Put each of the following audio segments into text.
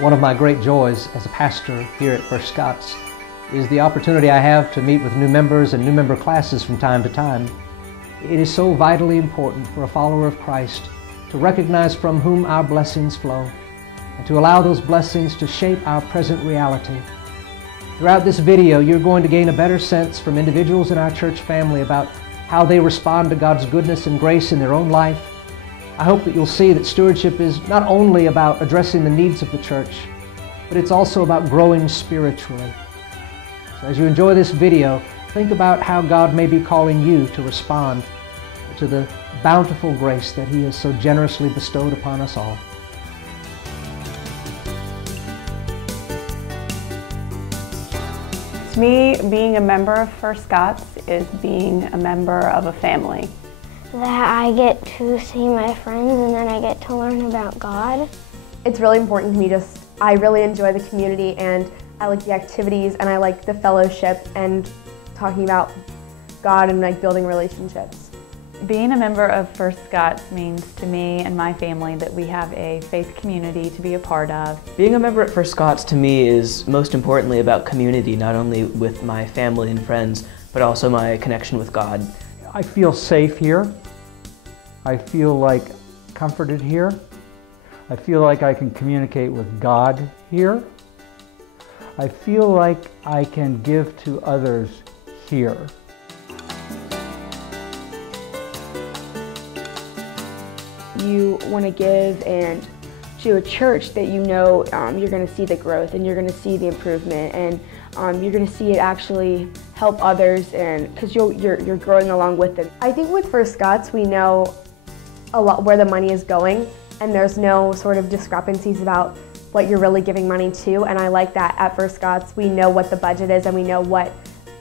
One of my great joys as a pastor here at First Scots is the opportunity I have to meet with new members and new member classes from time to time. It is so vitally important for a follower of Christ to recognize from whom our blessings flow and to allow those blessings to shape our present reality. Throughout this video, you're going to gain a better sense from individuals in our church family about how they respond to God's goodness and grace in their own life. I hope that you'll see that stewardship is not only about addressing the needs of the church, but it's also about growing spiritually. So as you enjoy this video, think about how God may be calling you to respond to the bountiful grace that He has so generously bestowed upon us all. To me, being a member of First Scots is being a member of a family. That I get to see my friends and then I get to learn about God. It's really important to me. I really enjoy the community and I like the activities and I like the fellowship and talking about God and like building relationships. Being a member of First Scots means to me and my family that we have a faith community to be a part of. Being a member at First Scots to me is most importantly about community, not only with my family and friends, but also my connection with God. I feel safe here. I feel like comforted here. I feel like I can communicate with God here. I feel like I can give to others here. You want to give and to a church that you know you're going to see the growth and you're going to see the improvement and you're going to see it actually help others, and because you're growing along with them. I think with First Scots we know a lot where the money is going and there's no sort of discrepancies about what you're really giving money to, and I like that at First Scots we know what the budget is and we know what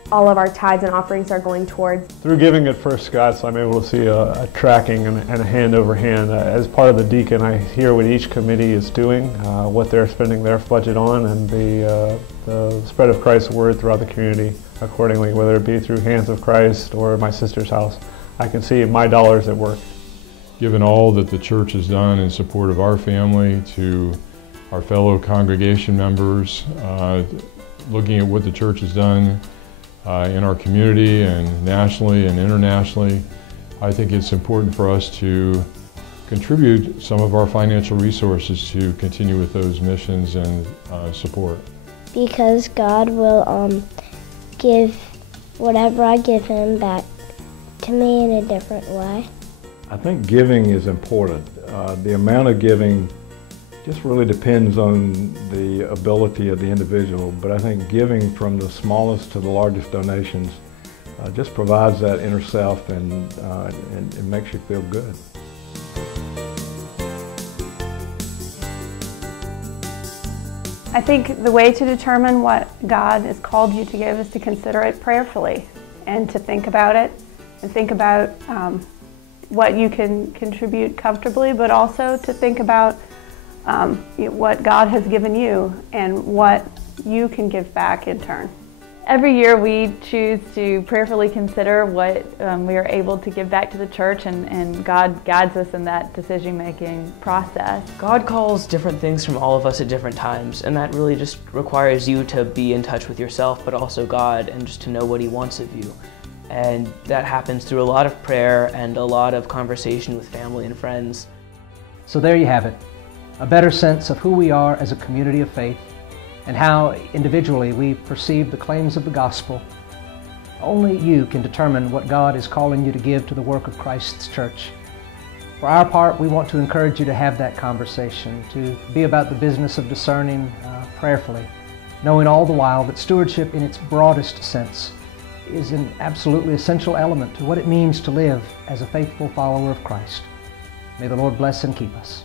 all of our tithes and offerings are going towards. Through giving at First Scots, I'm able to see a tracking and a hand over hand. As part of the deacon, I hear what each committee is doing, what they're spending their budget on, and the spread of Christ's word throughout the community accordingly, whether it be through Hands of Christ or my sister's house. I can see my dollars at work. Given all that the church has done in support of our family, to our fellow congregation members, looking at what the church has done in our community and nationally and internationally, I think it's important for us to contribute some of our financial resources to continue with those missions and support. Because God will give whatever I give Him back to me in a different way. I think giving is important. The amount of giving just really depends on the ability of the individual, but I think giving from the smallest to the largest donations just provides that inner self and it makes you feel good. I think the way to determine what God has called you to give is to consider it prayerfully and to think about it and think about what you can contribute comfortably, but also to think about what God has given you and what you can give back in turn. Every year we choose to prayerfully consider what we are able to give back to the church, and God guides us in that decision-making process. God calls different things from all of us at different times, and that really just requires you to be in touch with yourself, but also God, and just to know what He wants of you. And that happens through a lot of prayer and a lot of conversation with family and friends. So there you have it, a better sense of who we are as a community of faith and how individually we perceive the claims of the gospel. Only you can determine what God is calling you to give to the work of Christ's church. For our part, we want to encourage you to have that conversation, to be about the business of discerning prayerfully, knowing all the while that stewardship in its broadest sense is an absolutely essential element to what it means to live as a faithful follower of Christ. May the Lord bless and keep us.